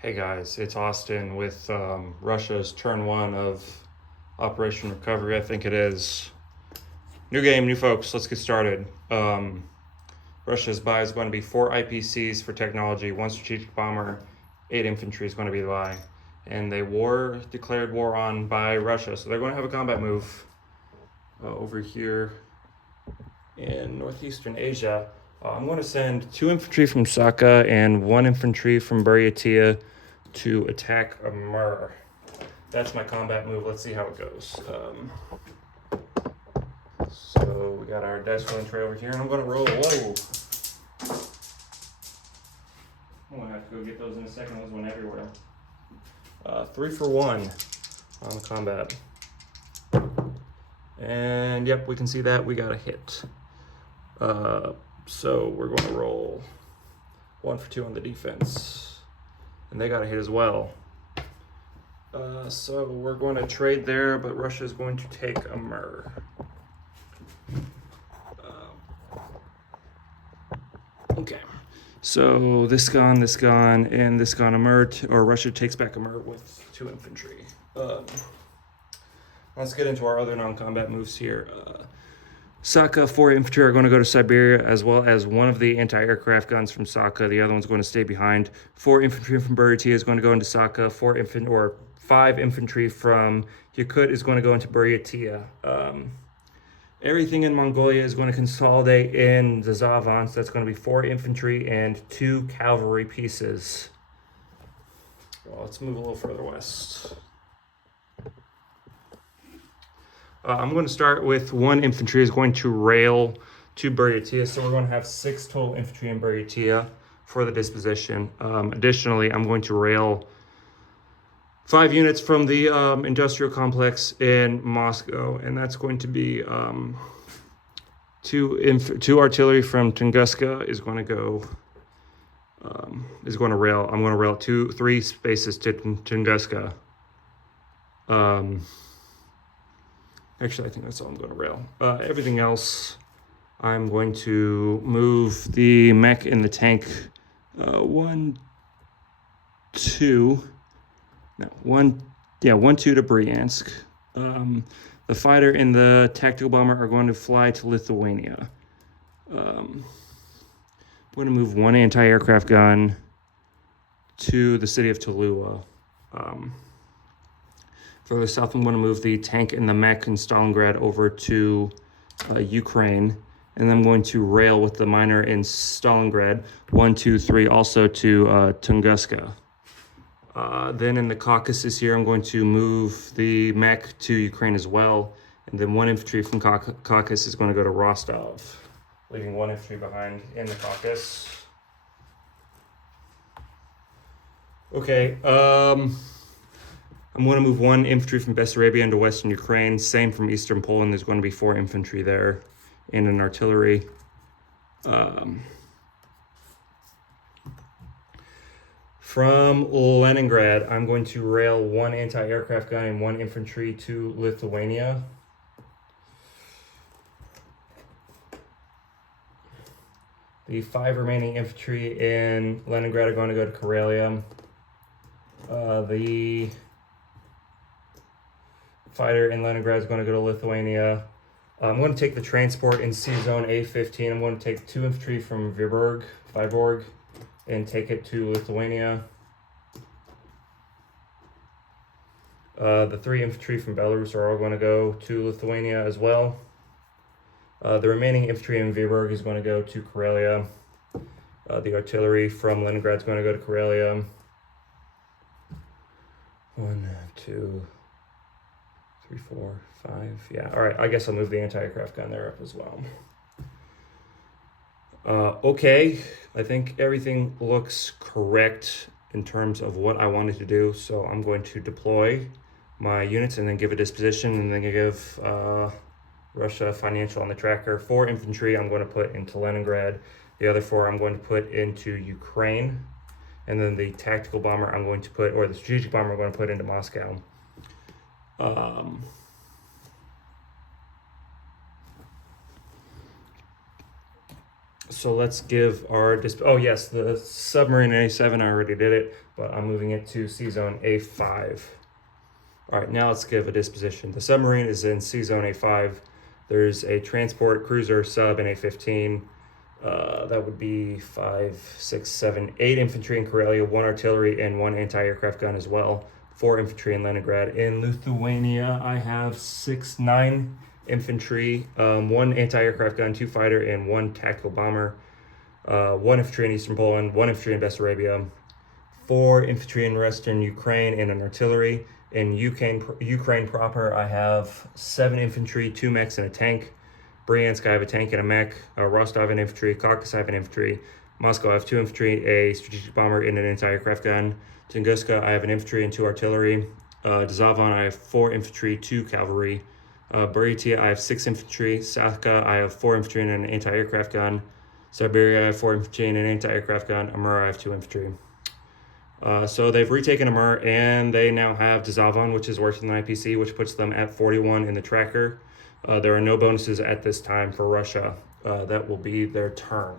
Hey guys, it's Austin with Russia's turn one of Operation Recovery, I think it is. New game, new folks, let's get started. Russia's buy is going to be 4 IPCs for technology, 1 strategic bomber, 8 infantry is going to be the buy. And they declared war on by Russia, so they're going to have a combat move over here in northeastern Asia. I'm going to send 2 infantry from Saka and 1 infantry from Buryatia to attack Amur. That's my combat move. Let's see how it goes. So we got our dice rolling tray over here, and I'm going to roll. Whoa! I'm going to have to go get those in a second. Those went everywhere. 3 for 1 on the combat. And yep, we can see that we got a hit. So we're going to roll 1 for 2 on the defense. And they got a hit as well. So we're going to trade there, but Russia is going to take Amur. Okay. So this gone, and this gone Amur, or Russia takes back Amur with 2 infantry. Let's get into our other non-combat moves here. Saka 4 infantry are going to go to Siberia, as well as 1 of the anti-aircraft guns from Saka. The other one's going to stay behind. 4 infantry from Buryatia is going to go into Saka. 5 infantry from Yakut is going to go into Buryatia. Everything in Mongolia is going to consolidate in Zazavan. So that's going to be 4 infantry and 2 cavalry pieces. Well, let's move a little further west. I'm going to start with 1 infantry is going to rail to Buryatia. So we're going to have 6 total infantry in Buryatia for the disposition. Additionally, I'm going to rail 5 units from the industrial complex in Moscow, and that's going to be 2 artillery from Tunguska is going to go rail. I'm going to rail 3 spaces to Tunguska. Actually, I think that's all I'm going to rail. Everything else, I'm going to move the mech and the tank 1, 2 to Bryansk. The fighter and the tactical bomber are going to fly to Lithuania. I'm going to move 1 anti-aircraft gun to the city of Tuluá. Further south, I'm going to move the tank and the mech in Stalingrad over to Ukraine. And then I'm going to rail with the miner in Stalingrad, 1, 2, 3, also to Tunguska. Then in the Caucasus here, I'm going to move the mech to Ukraine as well. And then 1 infantry from Caucasus is going to go to Rostov, leaving 1 infantry behind in the Caucasus. Okay, I'm going to move 1 infantry from Bessarabia into western Ukraine. Same from eastern Poland. There's going to be 4 infantry there and an artillery. From Leningrad, I'm going to rail 1 anti-aircraft gun and 1 infantry to Lithuania. The 5 remaining infantry in Leningrad are going to go to Karelia. The fighter in Leningrad is going to go to Lithuania. I'm going to take the transport in C-Zone A-15. I'm going to take 2 infantry from Vyborg, and take it to Lithuania. The 3 infantry from Belarus are all going to go to Lithuania as well. The remaining infantry in Vyborg is going to go to Karelia. The artillery from Leningrad is going to go to Karelia. 1, 2, 3, 4, 5. Yeah, all right. I guess I'll move the anti-aircraft gun there up as well. Okay, I think everything looks correct in terms of what I wanted to do. So I'm going to deploy my units and then give a disposition and then give Russia financial on the tracker. 4 infantry I'm going to put into Leningrad. The other 4 I'm going to put into Ukraine. And then the tactical bomber I'm going to put, or the strategic bomber I'm going to put into Moscow. So let's give our oh yes, the submarine A7, I already did it, but I'm moving it to C zone A5. All right, now let's give a disposition. The submarine is in C zone A5. There's a transport, cruiser, sub, and A15. That would be 5, 6, 7, 8 infantry in Karelia, 1 artillery, and 1 anti-aircraft gun as well. 4 infantry in Leningrad. In Lithuania, I have 9 infantry, 1 anti-aircraft gun, 2 fighter, and 1 tactical bomber. 1 infantry in Eastern Poland, 1 infantry in Bessarabia, 4 infantry in Western Ukraine, and an artillery. In Ukraine proper, I have 7 infantry, 2 mechs, and a tank. Bryansk, I have a tank and a mech. Rostov, I have an infantry. Caucasus, I have an infantry. Moscow, I have 2 infantry, a strategic bomber, and an anti-aircraft gun. Tunguska, I have an infantry and 2 artillery. Dzavon, I have 4 infantry, 2 cavalry. Buryatia, I have 6 infantry. Sathka, I have 4 infantry and an anti-aircraft gun. Siberia, I have 4 infantry and an anti-aircraft gun. Amur, I have 2 infantry. So they've retaken Amur, and they now have Dzavon, which is worse than the IPC, which puts them at 41 in the tracker. There are no bonuses at this time for Russia. That will be their turn.